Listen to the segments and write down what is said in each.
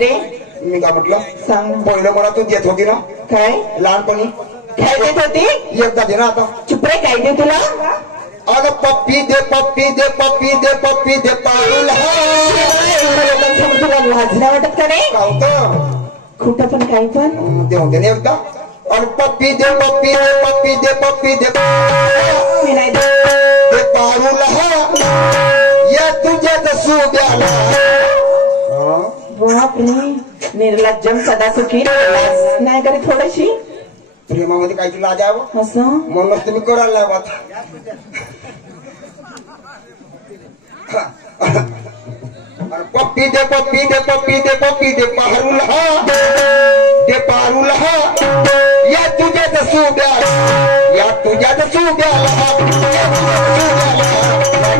रे? मी काय म्हटलं सांग. पहिलं मला तू देत होती ना काय लहानपणी? काय देत होती? एकदा दे ना आता. चुप रे, काय दे तुला? अगं पप्पी दे पप्पी दे पप्पी दे पप्पी दे पारुल लोकांसमोर तुला लाज नाही वाटत का रे? खोटं पण काय पण ते होते ना एकदा. और पप्पी दे पप्पी दे पप्पी दे पप्पी दे मी नाही देत. दे पारुल या तुझ्या सुद्याला. बाप रे, निर्लज्जम सदा सुखी. लाज नाही करे थोडीशी? प्रेमामध्ये काहीतरी लाज आहे बा. असं म्हणूनच तुम्ही करायला लावा. पप्पी दे पप्पी दे पप्पी दे पप्पी दे पारुल दे पारुल या तुझ्याच सुद्याला या तुझ्याच सुद्याला या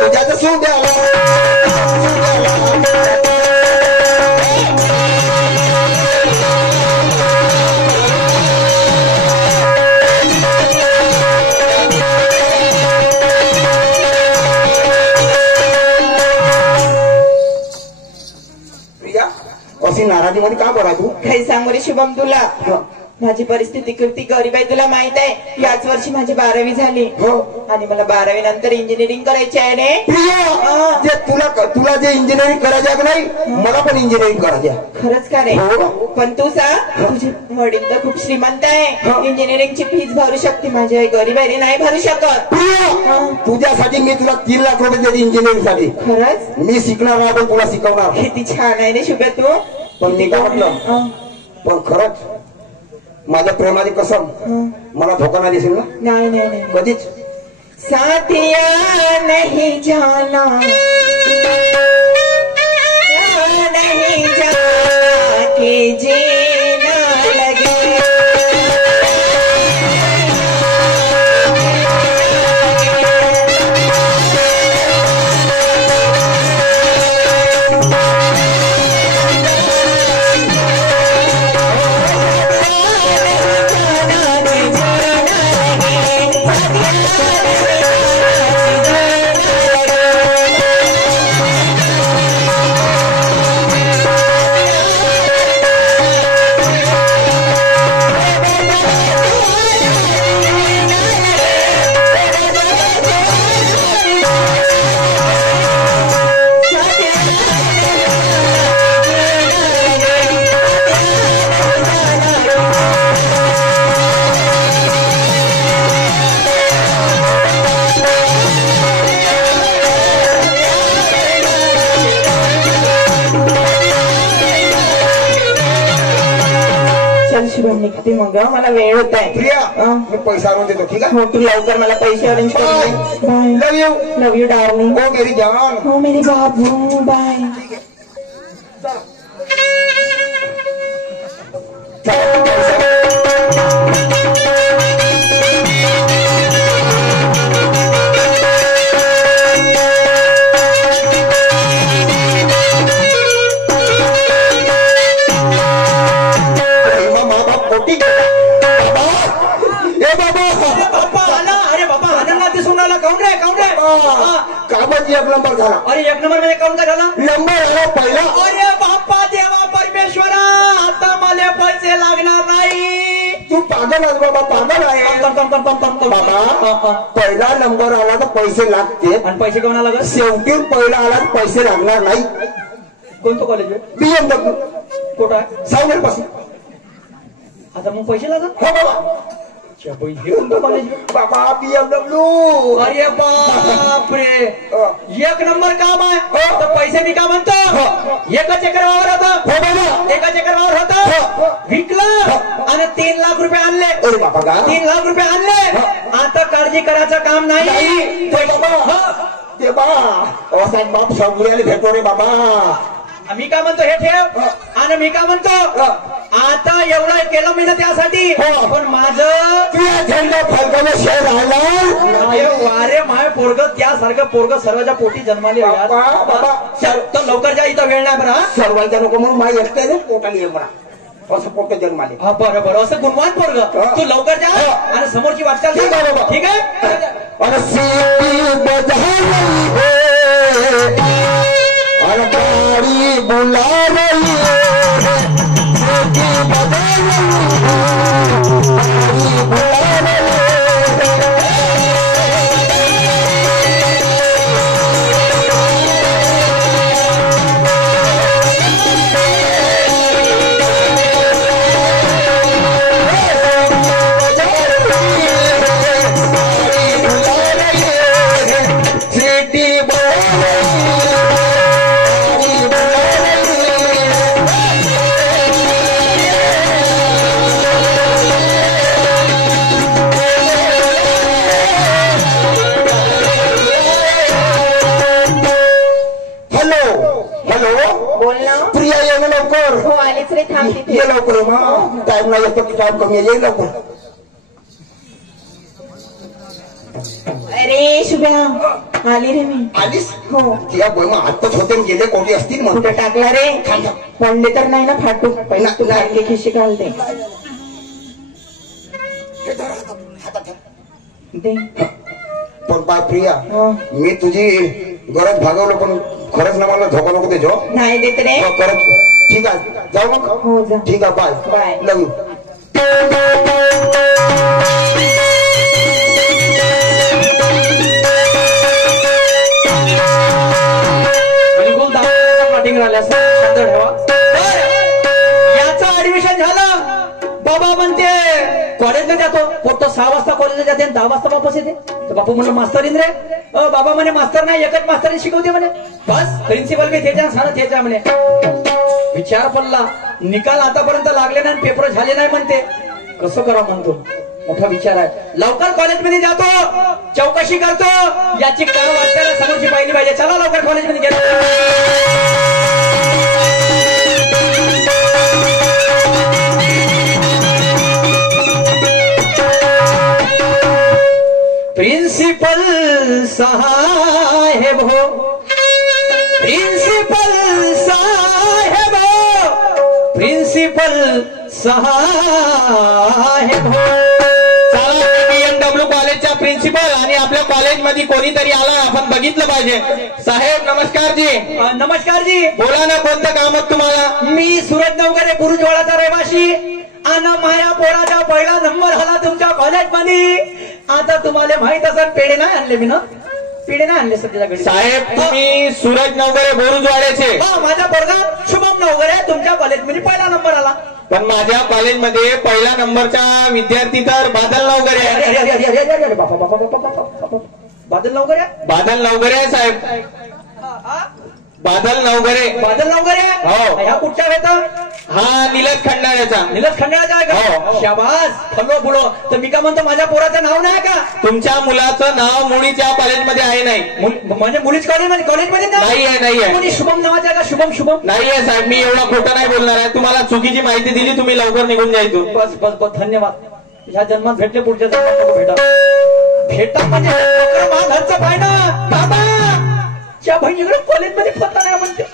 तुझ्याच सुद्याला. अशी नाराजी मध्ये का बरा तू? काही सांगू रे शुभम तुला? माझी परिस्थिती किती गरीब आहे तुला माहित आहे. याच वर्षी माझी 12वी झाली आणि मला 12वी नंतर इंजिनिअरिंग करायची आहे रे. जे तुला जे इंजिनिअरिंग करायचं नाही मला पण इंजिनिअरिंग करायचं. खरंच का रे? पण तू सांग, तुझे वडील तर खूप श्रीमंत आहे, इंजिनिअरिंगची फीस भरू शकते. माझी आई गरीब आहे रे, नाही भरू शकत. तुझ्यासाठी मी तुला 3 लाख रुपये देते इंजिनिअरिंग साठी. खरंच? मी शिकणार नाही पण तुला शिकवणार. किती छान आहे रे शुभ्या तू. पण मी काय म्हटलं, पण खरंच माझ्या प्रेमाची कसम मला धोका नाही देशील ना? नाही नाही नाही कधीच. साथिया नहीं जाना नहीं जाना कि जीना लगे. निघते मग, मला वेळ होत आहे. प्रिया मी पैसा आणून देतो. ठीक आहे? हो, तू लवकर मला पैसे अरेंज कर. Bye. Love you. Love you darling. हो मेरी जान. हो मेरी बाबू. बाय. एक नंबर झाला. अरे 1 नंबर मध्ये काऊन काय झाला? नंबर आला पहिला. अरे बाप्पा देवा परमेश्वरा, आता मला पैसे लागणार नाही. तू पागल आहेस बाबा, पागल आहे बाबा. पहिला नंबर आला तर पैसे लागते आणि पैसे कोणा लागत? शेवटी पहिला आला तर पैसे लागणार नाही. कोणतं कॉलेज आहे? BMW. कुठं आहे? सावनेर पासून. आता मग पैसे लागत? हो बाबा. कॉलेज बाबा BMW. अरे बापरे, 1 नंबर काम आहे. तर पैसे मी का म्हणतो? 1 एकर वावर होतं, 1 एकर वावर होतं, विकलं आणि 3 लाख रुपये आणले. अरे बाबा का? 3 लाख रुपये आणले. आता काळजी करायचं काम नाही. ते बा असा बाप सगळ्याला भेटतो रे बाबा. मी का म्हणतो हे ठेव आणि मी का म्हणतो आता एवढं केलं मी ना त्यासाठी पण माझं तुझ्या झेंडा फलकाला शेर राहिला वारे माय पोरग त्यासारखं पोरग सर्वांच्या पोटी जन्माले बाबा तर लवकर जा इथं वेळ नाही बरं सर्वांच्या नको म्हणून माझ्या एकट्याने पोटाला ये म्हणा असं पोट जन्माले बरं बरं असं गुणवान पोरग तू लवकर जा आणि समोरची वाटचाल ठीक आहे बाबा. ठीक आहे और सीटी बजा रही है और गाड़ी बुला रही है सीटी बजा रही है गाड़ी बुला रही है ये लवकर टाइम नाही असतो टाइम कमी आहे लवकर अरे शुभ्या आली रे मी आलीस हो त्या बोय मग आत्ताच होते गेले कोटी असतील म्हणून कुठं टाकला रे पडले तर नाही ना फाटू पहिला तू लागले खिशी घालते दे पण बा प्रिया हो. मी तुझी गरज भागवलं पण खरंच ना मला धोका नको देजो नाही देत रे करत ठीक आहे जाऊ मग हो जा ठीक आहे बाय बाय लव यू बिलकुल प्लॉटिंग राहिल्यास शांत ठेवा याचं ऍडमिशन झालं बाबा म्हणते कॉलेजला जातो पोट 6 वाजता कॉलेजला जाते आणि 10 वाजता वापस येते तर बापू म्हणलं मास्तरीन रे बाबा म्हणे मास्तर नाही एकच मास्तरीन शिकवते म्हणे बस प्रिन्सिपल बी त्याच्या सांगत त्याच्या म्हणे विचार पडला निकाल आतापर्यंत लागले नाही पेपर झाले नाही म्हणते कसं करा म्हणतो मोठा विचार आहे लवकर कॉलेजमध्ये जातो चौकशी करतो याची काय वाचायला समोरची पाहिली पाहिजे चला लवकर कॉलेजमध्ये गेलो प्रिन्सिपल साहेब हो प्रिन्सिपल साहेब हो प्रिन्सिपल साहेब हो चला BMW कॉलेजच्या प्रिन्सिपल आणि आपल्या कॉलेजमध्ये कोणीतरी आला आपण बघितलं पाहिजे साहेब नमस्कार जी नमस्कार जी बोला ना कोणतं काम आहे तुम्हाला मी सूरज नवगरे बुरुजवाडाचा रहिवासी आणि माझ्या पोराचा पहिला नंबर आला तुमच्या कॉलेजमध्ये आता तुम्हाला माहित असेल पेढे नाही आणले मी ना पेढे नाही आणले सध्याच्या घडी साहेब तुम्ही सूरज नवगरे बोरुजवाड्याचे माझा पोरगा शुभम नवगरे तुमच्या कॉलेजमध्ये पहिला नंबर आला पण माझ्या कॉलेजमध्ये पहिला नंबरचा विद्यार्थी तर बादल नवगरे आहे अरे अरे अरे अरे अरे अरे बापा बापा बापा बापा बादल नवगरे बादल नवगरे आहे साहेब बादल नवगरे बादल नवगरे हो. ह्या कुठच्या येतं हा निलज खंडाळ्याचा निलज खंडाळाचा आहे हो. का शाबास फलो फुलो तर मी का म्हणतो माझ्या पोराचं नाव नाही का तुमच्या मुलाचं नाव मुळीच्या कॉलेजमध्ये आहे नाही म्हणजे मुलीच कॉलेजमध्ये नाहीये कोणी शुभम नावाचा आहे का शुभम शुभम नाहीये साहेब मी एवढं खोटं नाही बोलणार आहे तुम्हाला चुकीची माहिती दिली तुम्ही लवकर निघून जायचं बस बस बस धन्यवाद ह्या जन्मात भेटले पुढच्या जन्मात नको भेटा म्हणजे घरचं पाहिजे बाबा त्या बहिणीकडे कॉलेजमध्ये पत्ता नाही म्हणते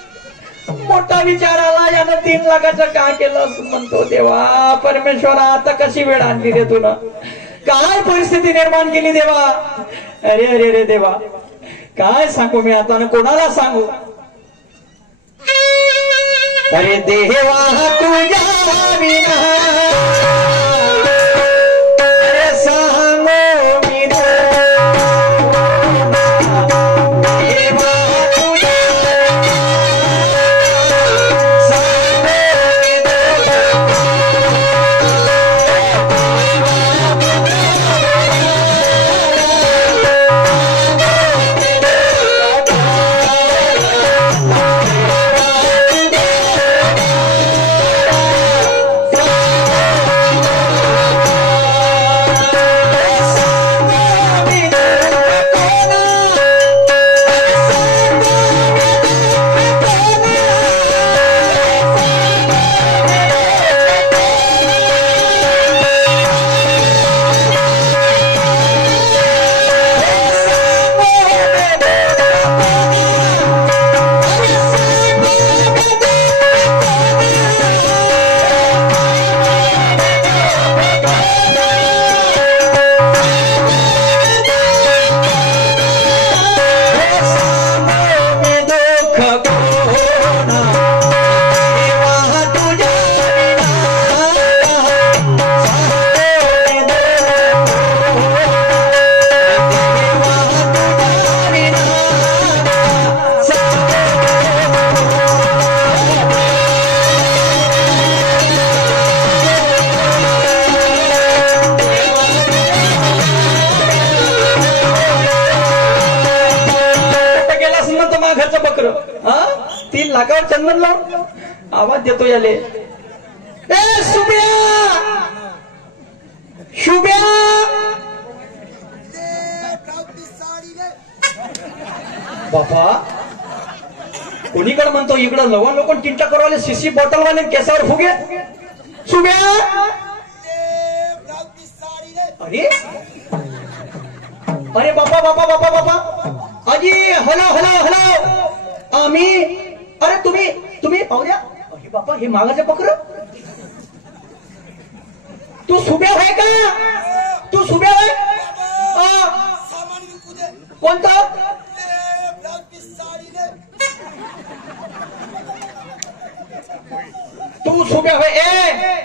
मोठा विचार आला यानं 3 लाखाचं काय केलं असं म्हणतो देवा परमेश्वरा आता कशी वेळ आणली रे तुला काय परिस्थिती निर्माण केली देवा अरे अरे अरे देवा काय सांगू मी आता न कोणाला सांगू अरे देवा तुझ्या विना अरे सांगो मी मागाचं बकर 3 लाखावर चंदन लावून आवाज देतो याले ए शुभ्या शुभ्या बापा कोणीकडे म्हणतो इकडं लवण लोक टिंटा करवाले सीसी बॉटल वाले केसावर फुगे शुभ्या अरे अरे बापा बापा बापा बापा अजी हलो हलो हलो आम्ही अरे तुम्ही पाहू द्या अरे बापा हे मागाचं बकर तू शुभ्या आहे का तू शुभ्या आहे कोणता तू शुभ्या होय ए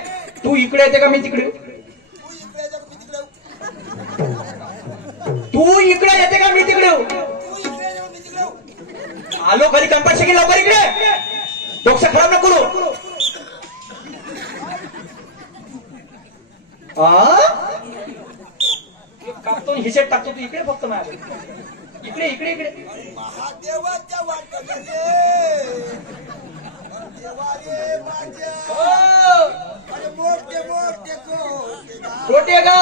तू इकडे येते का मी तिकडे तू इकडे येते का मी तिकडे आलो घरी कंपल्सरी की लवकर इकडे डोकं खराब नको करू कापतो हिशेब टाकतो तू इकडे फक्त माझ्या इकडे इकडे इकडे महादेवाच्या वाटत मोठे मोठे छोटे का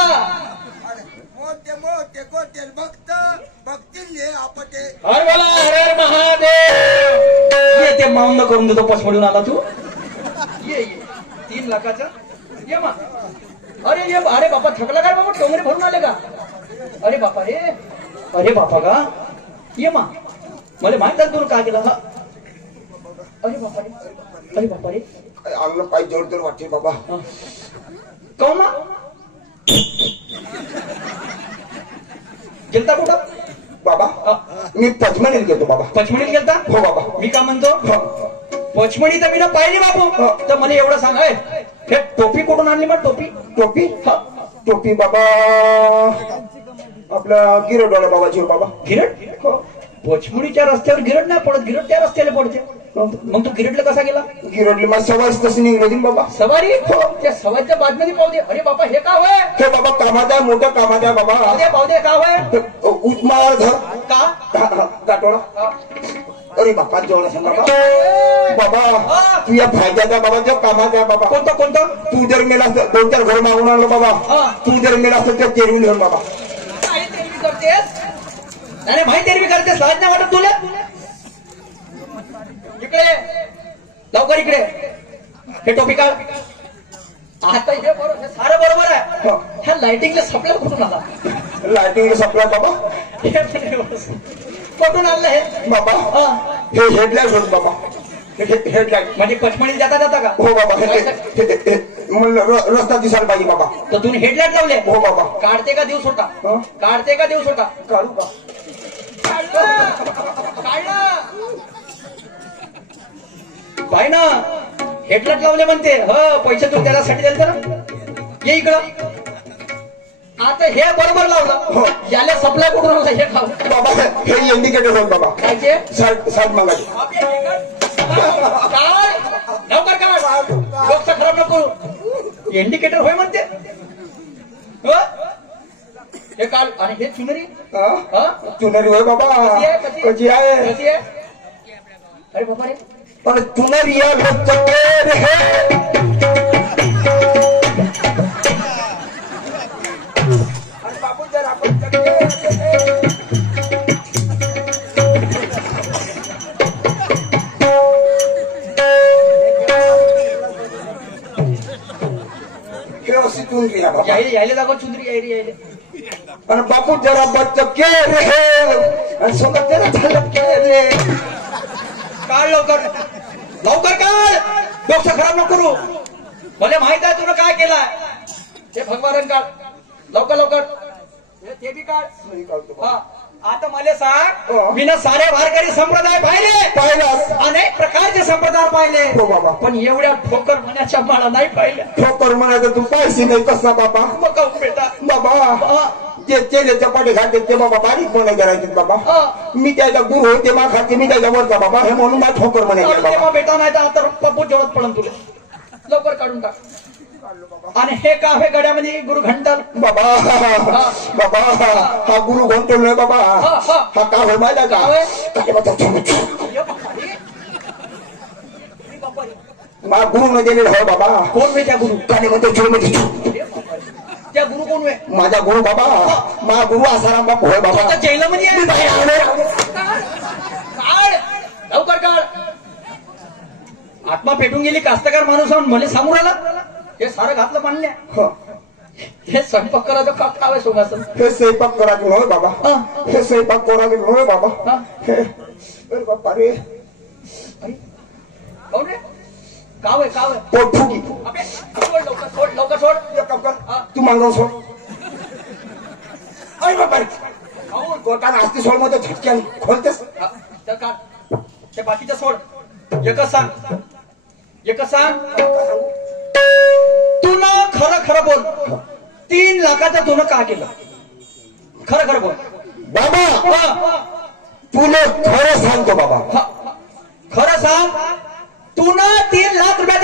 मोठे मोठे कोटे भक्त भक्ती आपटे हर बोला हर महादेव ये ते माऊन करून देतो पसमडून आला तू ये 3 लाखाचा ये मा अरे ये अरे बापा थकला का बाबा टोंगरे भरून आले का अरे बापा रे अरे बापा का ये मा मला माहित आहे तुला काय केलं हा अरे बापा रे अंगला पाय जोड तर वाटते बाबा कौ मा गेलता कुठं बाबा मी पचमणीत गेलो बाबा पचमणीत गेलता हो बाबा मी का म्हणतो पचमणी तर मी ना पाहिली बापू तर मला एवढं सांग हे टोपी कुठून आणली मग टोपी टोपी टोपी बाबा आपला गिरडवाला बाबाची बाबा गिरट पचमणीच्या रस्त्यावर गिरट नाही पडत गिरट त्या रस्त्याला पडते मग तू गिरटला कसा गेला गिरडली मग सवारी तशी निघली बाबा सवारी त्या सवारीच्या बातम्याने पाहू दे अरे बाबा हे का होय हे बाबा कामाचा मोठं कामाचा बाबा पाहू दे का होय उचमाळ घर का गाठोडा अरे बापा जेवढा बाबा बाबा तू या फायद्याचा बाबा जो कामाचा बाबा कोणता तू जर मेला 2-4 घर मागून आणलं बाबा तू जर मेला असतं तर चेरवी घेऊन बाबा करतेस अरे माहिती तेरवी करतेस लाज नाही वाटत तुला इकडे लवकर इकडे हे टोपी काढ आता हे बरोबर सारं बरोबर आहे ह्या लाइटिंगला सप्लाय कुठून आला लाइटिंग सप्लाय बाबा कुठून आणलं हे बाबा हे हेडलाईट होत बाबा हेडलाईट म्हणजे पचमणीत जाता का हो बाबा म्हणलं रस्ता दिसायला पाहिजे बाबा तर तुम्ही हेडलाईट लावले हो बाबा काढते का दिवस होता काढते का दिवस होता काढू का पाय ना हेडलाईट लावले म्हणते पैसे तू त्याच्यासाठी द्याल तर ये इकडं आता हे बरोबर लावलं याला सप्लाय कुठून होता हे खाऊ बाबा हे इंडिकेटर होत बाबा कायचे साठ मागायचे काय लवकर काय डोकं खराब नको इंडिकेटर होय म्हणते हे काल आणि हे चुनरी चुनरी होय बाबा कशी आहे अरे बाबा रे पण चुनरी बाबू जर आपण यायले दाखव चुंदरी यायले आणि बापू जरा बच्च के रे सोबत जरा झालं के रे काढ लवकर लवकर काढ डोकं खराब नको करू मला माहित आहे तुला काय केलाय हे भगवान काढ लवकर लवकर ते बी काढ आता मला सांग मी ना सारे वारकरी संप्रदाय पाहिले अनेक प्रकारचे संप्रदाय पाहिले हो बाबा पण एवढ्या ठोकर म्हणाच्या मला नाही पाहिल्या ठोकर म्हणायचं तू पैसे नाही कसा बाबा मग बेटा बाबा जे चेले चपाटे खाते ते बाबा बारीक म्हणे करायचे बाबा मी त्याचा गुरु होते मा खाते मी त्याच्या वरचा बाबा हे म्हणून मला ठोकर म्हणायचे बाबा बेटा नाही तर आता पप्पू जोडत पडून तुला लवकर काढून टाक आणि हे का आहे गड्यामध्ये गुरु घंटल बाबा बाबा हा गुरु घंटल नाही बाबा हा का होय माहिती का मा गुरु न दिलेला हो बाबा. कोण वे त्या गुरु? काने म्हणते चुळमध्ये त्या गुरु कोण वे? माझा गुरु बाबा. मा गुरु आसाराम बापू होय बाबा. आता जैलमध्ये आहे. काढ लवकर काढ. आत्मा पेटून गेली. कास्तकार माणूस आहोत मला सांगू राहिला. हे सारं घातलं पाणल्या. हो. हे स्वयंपाक करायचं का खावे सोगासन. हे स्वयंपाक करायचं होय बाबा. हा. हे स्वयंपाक करायचं होय बाबा. हा. हे अरे बापा रे. काऊन रे? काव आहे काव आहे. पोट फुगी. अबे, सोड लवकर सोड लवकर सोड. एक काम कर. हा. तू मांगव सोड. अरे बापा रे. काऊन? कोटाला असती सोड मध्ये झटक्यान खोलतेस. हा, तर काढ. ते बाकीचं सोड. एकच सांग. एकच सांग. तू ना खरं खरं बोल. 3 लाखाचं तू का केलं? खरं खरं बोल. बाबा हा. तुला खरं सांगतो बाबा. हा. खरं सांग. तू ना 3 लाख रुपये